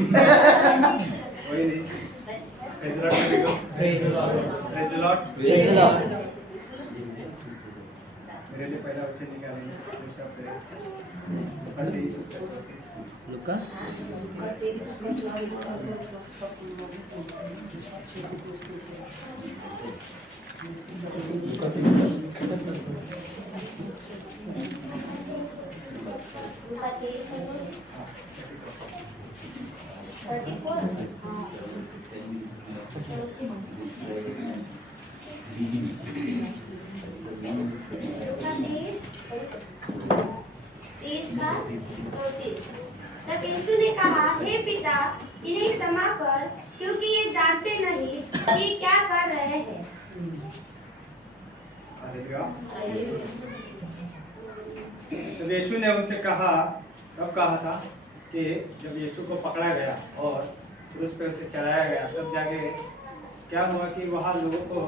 कोई नहीं। Praise the Lord देखो। Praise the Lord. Praise the Lord. Praise the Lord. मेरे लिए पहला वचन निकालेंगे दूसरा प्रेज। लूका 23 उसका 34। लूका तब यीशु ने कहा, हे पिता, इन्हें क्षमा कर, क्योंकि ये जानते नहीं कि क्या कर रहे हैं। तो यीशु ने उनसे कहा, तब कहा था कि जब यीशु को पकड़ा गया और क्रूस पे उसे चढ़ाया गया, तब जाके क्या हुआ कि वहाँ लोगों को,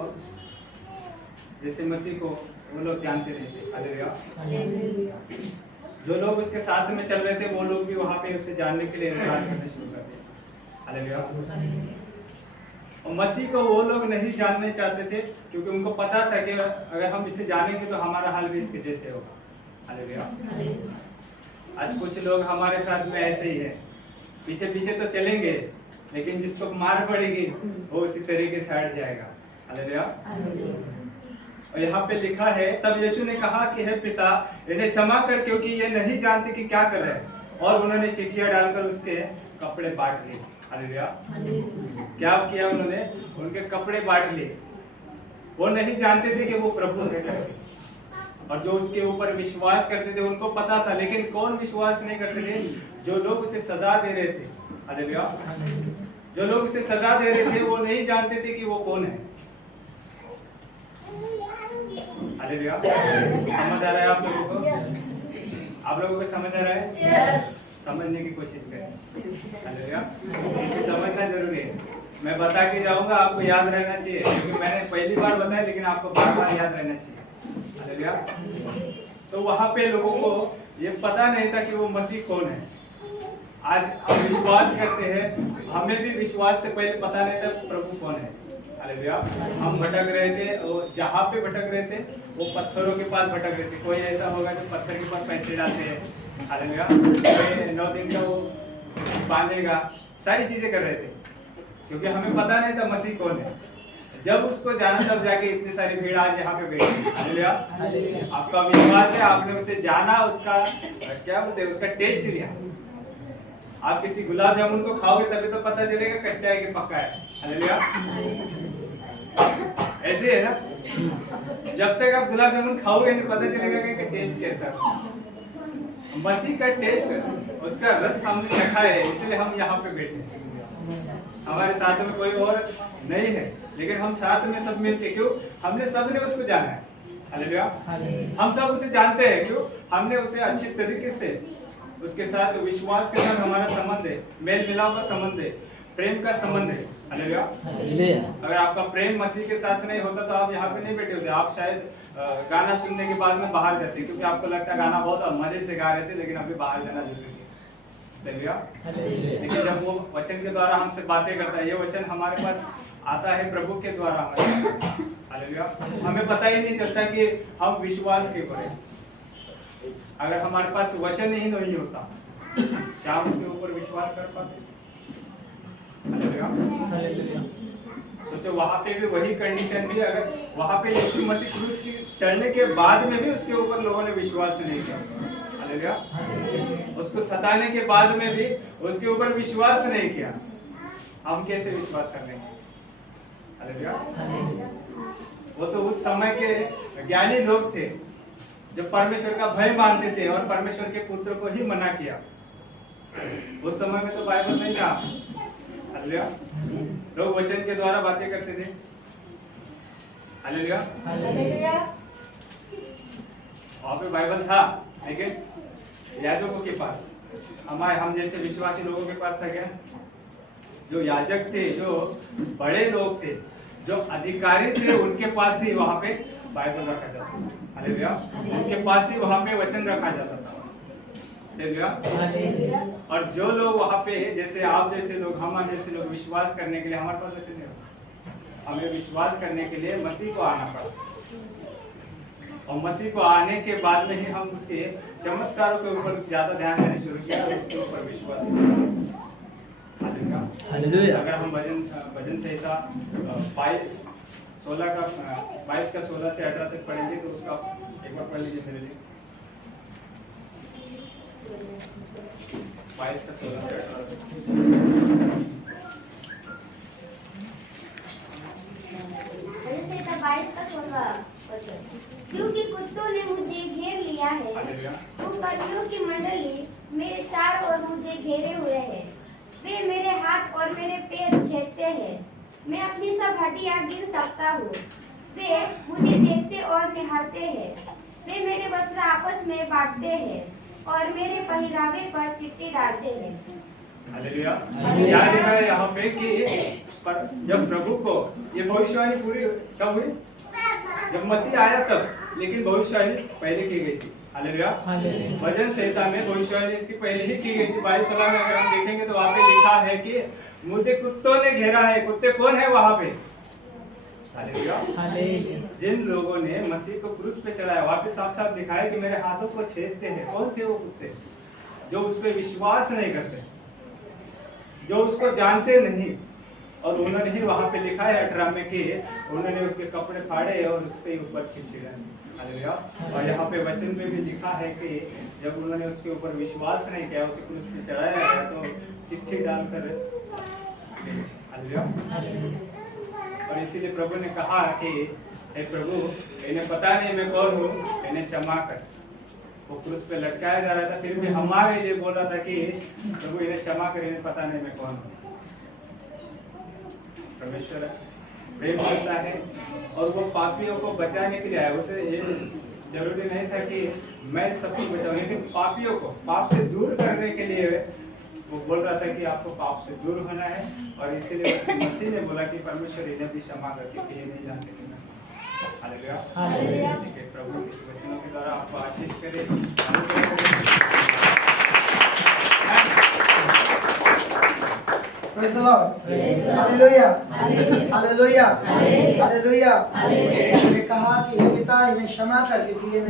जैसे मसीह को वो लोग जानते नहीं थे। हालेलुया। जो लोग उसके साथ में चल रहे थे वो लोग भी वहाँ पे उसे जानने के लिए इंतजार करना शुरू कर दिया। हालेलुया। और मसीह को वो लोग नहीं जानने चाहते थे, क्योंकि उनको पता था कि अगर हम इसे जानेंगे तो हमारा हाल भी इसके जैसे होगा। हालेलुया। आज कुछ लोग हमारे साथ में ऐसे ही है, पीछे पीछे तो चलेंगे लेकिन जिसको मार पड़ेगी वो उसी तरीके से हट जाएगा। हालेलुया। और यहाँ पे लिखा है, तब यीशु ने कहा कि हे पिता, इन्हें क्षमा कर, क्योंकि ये नहीं जानते कि क्या कर रहे हैं। और उन्होंने चिट्ठियां डालकर उसके कपड़े बांट लिए। हालेलुया। क्या किया उन्होंने? उनके कपड़े बांट लिए। वो नहीं जानते थे कि वो प्रभु है, और जो उसके ऊपर विश्वास करते थे उनको पता था, लेकिन कौन विश्वास नहीं करते थे? जो लोग उसे सजा दे रहे थे। हालेलुया। जो लोग उसे सजा दे रहे थे वो नहीं जानते थे कि वो कौन है। हालेलुया। समझ आ रहा है आप लोगों को? आप लोगों को समझ आ रहा है? यस। समझने की कोशिश करें। हालेलुया। समझना जरूरी है। मैं बता के जाऊंगा, आपको याद रहना चाहिए, क्योंकि मैंने पहली बार बताया लेकिन आपको बार बार याद रहना चाहिए। हालेलुया। तो वहां पे लोगों को ये पता नहीं था कि वो मसीह कौन है। आज हम विश्वास करते हैं, हमें भी विश्वास से पहले पता नहीं था प्रभु कौन है। हालेलुया। हम भटक रहे थे, और जहाँ पे भटक रहे थे वो पत्थरों के पास भटक रहे थे। कोई ऐसा होगा जो पत्थर के पास पैसे डालते हैं। हालेलुया। कोई 9 दिन का वो बांधेगा, सारी चीजें कर रहे थे, क्योंकि हमें पता नहीं था मसीह कौन है। जब उसको जाना तब जाके इतनी सारी भीड़ आज यहाँ पे बैठी। हालेलुया। आपका विश्वास है, आपने उसे जाना, उसका क्या बोलते हैं, उसका टेस्ट लिया। आप किसी गुलाब जामुन को खाओगे तभी तो पता चलेगा कच्चा है कि पक्का है। हालेलुया। ऐसे है ना, जब तक आप गुलाब जामुन खाओगे नहीं पता चलेगा कि टेस्ट कैसा है। मसीह का टेस्ट, उसका रस सामने रखा है, इसलिए हम यहाँ पे बैठे हैं। हमारे साथ में कोई और नहीं है, लेकिन हम साथ में सब मिलके, क्यों? हमने सबने उसको जाना है। हालेलुया। हम सब उसे जानते हैं, क्यों? हमने उसे अच्छी तरीके से, उसके साथ विश्वास के साथ हमारा संबंध है, मेल मिलाप का संबंध है, प्रेम का संबंध है। हालेलुया। अगर आपका प्रेम मसीह के साथ नहीं होता तो आप यहाँ पे नहीं बैठे होते। आप शायद गाना सुनने के बाद में बाहर जाते, क्योंकि आपको लगता है गाना बहुत मजे से गा रहे थे, लेकिन अभी बाहर जाना जरूरी है। हालेलुया। लेकिन जब वो वचन के द्वारा हमसे बातें करता है, ये वचन हमारे पास आता है प्रभु के द्वारा हमारे पास। हालेलुया। हमें पता ही नहीं चलता कि हम विश्वास के ऊपर, अगर हमारे पास वचन ही नहीं होता क्या हम उसके ऊपर विश्वास कर पाते? हालेलुया। तो वहां पे भी वही कंडीशन थी। अगर वहां पे यीशु मसीह क्रूस की चढ़ने के बाद में भी उसके ऊपर लोगों ने विश्वास नहीं किया। हालेलुया। उसको सताने के बाद में भी उसके ऊपर विश्वास नहीं किया, हम कैसे विश्वास कर लेंगे? हालेलुया। वो तो उस समय के ज्ञानी लोग थे जो परमेश्वर का भय मानते थे और परमेश्वर के पुत्र को ही मना किया। उस समय में तो बाइबल नहीं था। हालेलुया। लोग वचन के द्वारा बातें करते थे। हालेलुया। वहां पे बाइबल था, लेकिन याजकों के पास, हम जैसे विश्वासी लोगों के पास था क्या? जो याजक थे, जो बड़े लोग थे, जो अधिकारी थे, उनके पास ही वहां पे बाइबल रखा जाता था। हालेलुया। उनके पास ही वहां पे वचन रखा जाता था। हालेलुया। और जो लोग वहाँ पे जैसे आप जैसे लोग हम जैसे लोग विश्वास करने के लिए हमारे पास वचन नहीं होता। हमें विश्वास करने के लिए मसीह को आना पड़ा और मसीह को आने के बाद में ही हम उसके चमत्कारों के ऊपर ज्यादा ध्यान देना शुरू किया और उसके ऊपर विश्वास किया। हालेलुया। अगर हम भजन संहिता 22 का 16 से 18 तक पढ़ेंगे तो उसका एक बार पढ़ लीजिए मेरे लिए। 22 का 16 से 18 तक। भजन संहिता 22 का 16 क्योंकि कुत्तों ने मुझे घेर लिया है, कुकर्मियों की मंडली मेरे चारों ओर मुझे घेरे हुए है। वे मेरे हाथ और मेरे पैर छेदते हैं। मैं अपनी सब हड्डियां गिन सकता हूँ। वे मुझे देखते और निहारते हैं। वे मेरे वस्त्र आपस में बांटते हैं और मेरे पहरावे पर चिट्ठी डालते हैं। हालेलुया। क्या लिखा है यहाँ पे कि पर जब प्रभु को ये भविष्यवाणी पूरी कब हुई? जब मसीह आया तब, लेकिन भविष्यवाणी पहले की गई थी। हालेलुया। भजन संहिता में भविष्यवाणी इसकी पहले ही की गई थी। 22 में अगर हम देखेंगे तो वहाँ पे लिखा है कि मुझे कुत्तों ने घेरा है। कुत्ते कौन है वहाँ पे? हालेलुया। जिन लोगों ने मसीह को क्रूस पे चढ़ाया, वहाँ पे साफ साफ लिखा है कि मेरे हाथों को छेदते हैं। कौन थे वो कुत्ते? जो उस पर विश्वास नहीं करते, जो उसको जानते नहीं। और उन्होंने ही वहाँ पे लिखा है 18 में कि उन्होंने उसके कपड़े फाड़े और उसके ऊपर चिट्ठी डाली। हालेलुया। और यहाँ पे वचन में भी लिखा है कि जब उन्होंने उसके ऊपर विश्वास नहीं किया, उसे क्रूस पे चढ़ाया गया तो चिट्ठी डालकर। हालेलुया। और इसीलिए प्रभु ने कहा कि हे प्रभु, इन्हें पता नहीं मैं कौन हूँ, इन्हें क्षमा कर। वो क्रूस पे लटकाया जा रहा था, फिर भी हमारे लिए बोल रहा था कि प्रभु इन्हें क्षमा कर, इन्हें पता नहीं मैं कौन हूँ। परमेश्वर प्रेम करता है और वो पापियों को बचाने के लिए आया। उसे ये जरूरी नहीं था कि मैं सबको बचाऊं, लेकिन पापियों को पाप से दूर करने के लिए वो बोल रहा था कि आपको पाप से दूर होना है। और इसीलिए मसीह ने बोला कि परमेश्वर इन्हें भी क्षमा कर, क्योंकि ये नहीं जानते कि मैं। हालेलुया। प्रभु इस वचनों के द्वारा आपको आशीष करे। Praise the Lord. Hallelujah. Hallelujah. Hallelujah. ने कहा कि हे पिता इन्हें क्षमा कर, क्योंकि ये